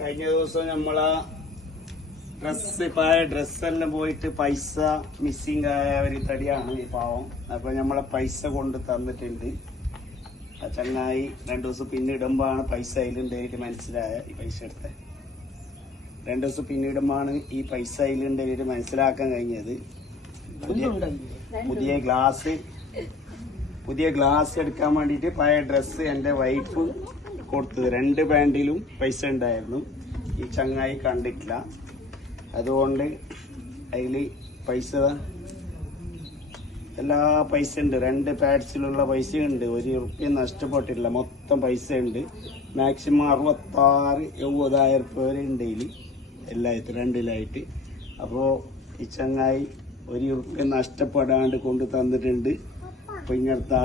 കഴിഞ്ഞ ദിവസം നമ്മളാ പഴയ ഡ്രസ്സെല്ലാം പോയിട്ട് പൈസ മിസ്സിംഗ് ആയ ഒരു തടിയാണ് ഈ പാവം. അപ്പൊ നമ്മളെ പൈസ കൊണ്ട് തന്നിട്ടുണ്ട്. ആ ചങ്ങായി 2 ദിവസം പിന്നിടുമ്പോഴാണ് പൈസ അതിലുണ്ടായിട്ട് മനസ്സിലായ ഈ പൈസ എടുത്ത 2 ദിവസം പിന്നിടുമ്പോഴാണ് ഈ പൈസ അതിലുണ്ടായിട്ട് മനസ്സിലാക്കാൻ കഴിഞ്ഞത്. പുതിയ ഗ്ലാസ് എടുക്കാൻ വേണ്ടിയിട്ട് പഴയ ഡ്രസ്സ് എൻ്റെ വൈഫ് കൊടുത്തത്. 2 പാൻറ്റിലും പൈസ ഉണ്ടായിരുന്നു. ഈ ചങ്ങായി കണ്ടിട്ടില്ല. അതുകൊണ്ട് അതിൽ പൈസ എല്ലാ പൈസ ഉണ്ട്. 2 പാഡ്സിലുള്ള പൈസ ഉണ്ട്. 1 റുപ്യ നഷ്ടപ്പെട്ടില്ല. മൊത്തം പൈസ ഉണ്ട്. മാക്സിമം 66,000-70,000 വരെ ഉണ്ട് ഇതിൽ എല്ലായിട്ടും 2ലായിട്ട്. അപ്പോൾ ഈ ചങ്ങായി 1 റുപ്യ നഷ്ടപ്പെടാണ്ട് കൊണ്ട് തന്നിട്ടുണ്ട്. അപ്പോൾ ഇങ്ങനത്തെ